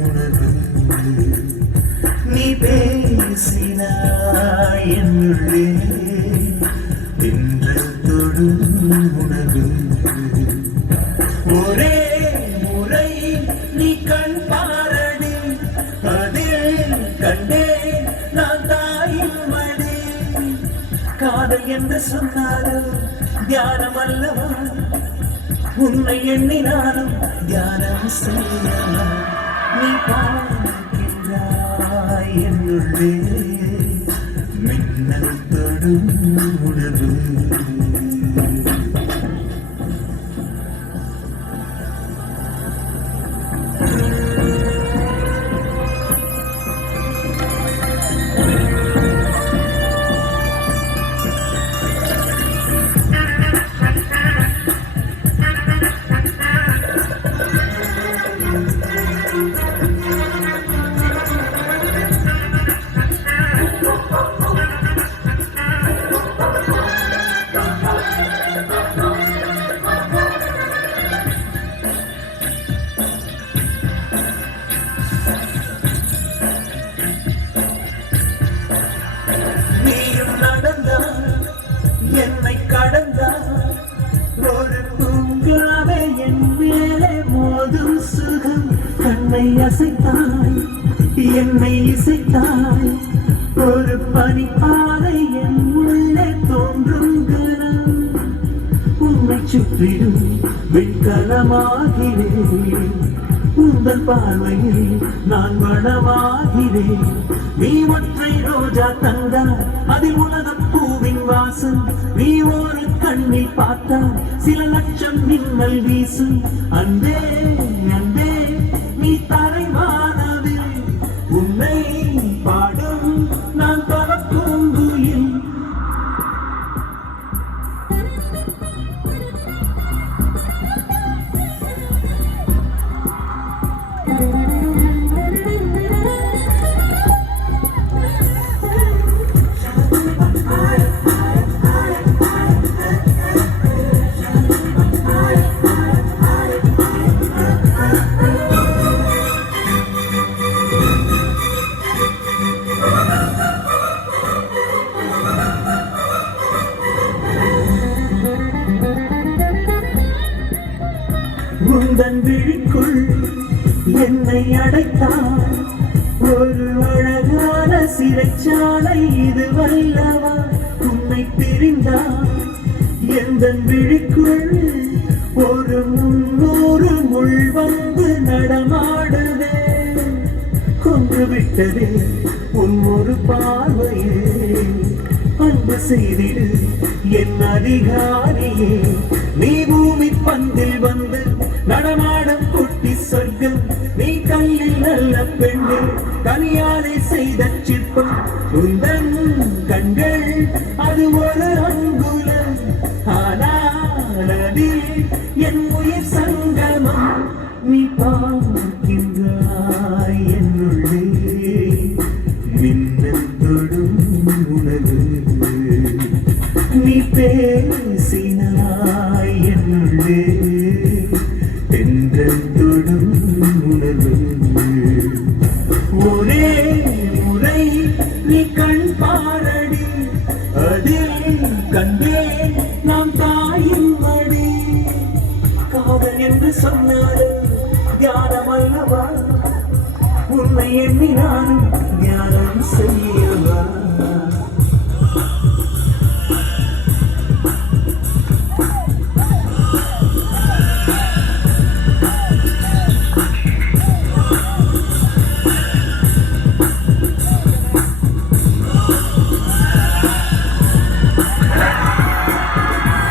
உணர்வு நீ பேசினாய் என்னுள்ளே தென்றல் தொடும் உணர்வு ஒரே முறை நீ கண் பாரடி அதில் கண்டேன் நான் தாயின் மடி காதல் என்று சொன்னாலும் தியானம் அல்லவா உன்னை எண்ணினாலும் தியானம் செய்யலாம் நீ பார்க்கின்றாய் என்னுள்ளே மின்னல் தொடும் உணர்வு என்னை கடந்தார் ஒரு பூங்காவே என் மேலே மோதும் சுகம் கண்ணை அசைத்தாய் என்னை இசைத்தாய் ஒரு பனிப்பாறை என் உள்ளே தோன்றும் கரம் உன்னை சுற்றிடும் வெண்கலமாகிறேன் உங்கள் பார்வையில் நான் வளமாகிறேன் நீ ஒற்றை ரோஜா தந்தார் அதில் உலகம் பூவின் வாசம் நீ ஒரு கண்ணில் பார்த்தால் சில லட்சம் மின்னல் வீசும் அன்பே அன்பே நீ தரைவானவில் உன்னை பாடும் நான் பறக்கும் குயில் உந்தன் விழிக்குள் என்னை அடைத்தார் ஒரு அழகான சிறைச்சாலை இது வல்லவா உன்னை பிரிந்தார் எந்தன் விழிக்குள் ஒரு 300 முள் வந்து நடமாடுதே கொன்று விட்டதே உன் ஒரு பார்வையே அன்பு செய்திடு என் அதிகாரியே நீ பூமி பந்தில் வந்து நடமாடும் குட்டி சொர்க்கம் நீ கல்லில் நல்ல பெண்ணு கனியாலை செய்த சிற்பம் உந்தன் கண்கள் அது ஒரு அங்குலம் ஆனால் அதில் என் உயிர் சங்கமம் நீ பார்க்கின்றாய் என்னுள்ளே மின்னல் தொடும் உணர்வு நீ பேசினாய் என்னுள்ளே தென்றல் தொடும் உணர்வு ஒரே முறை நீ கண் பாரடி அதில் கண்டேன் நாம் தாயின் மடி காதல் என்று சொன்னாலும் தியானம் அல்லவா உன்னை எண்ணினாலும் தியானம் செய்யவா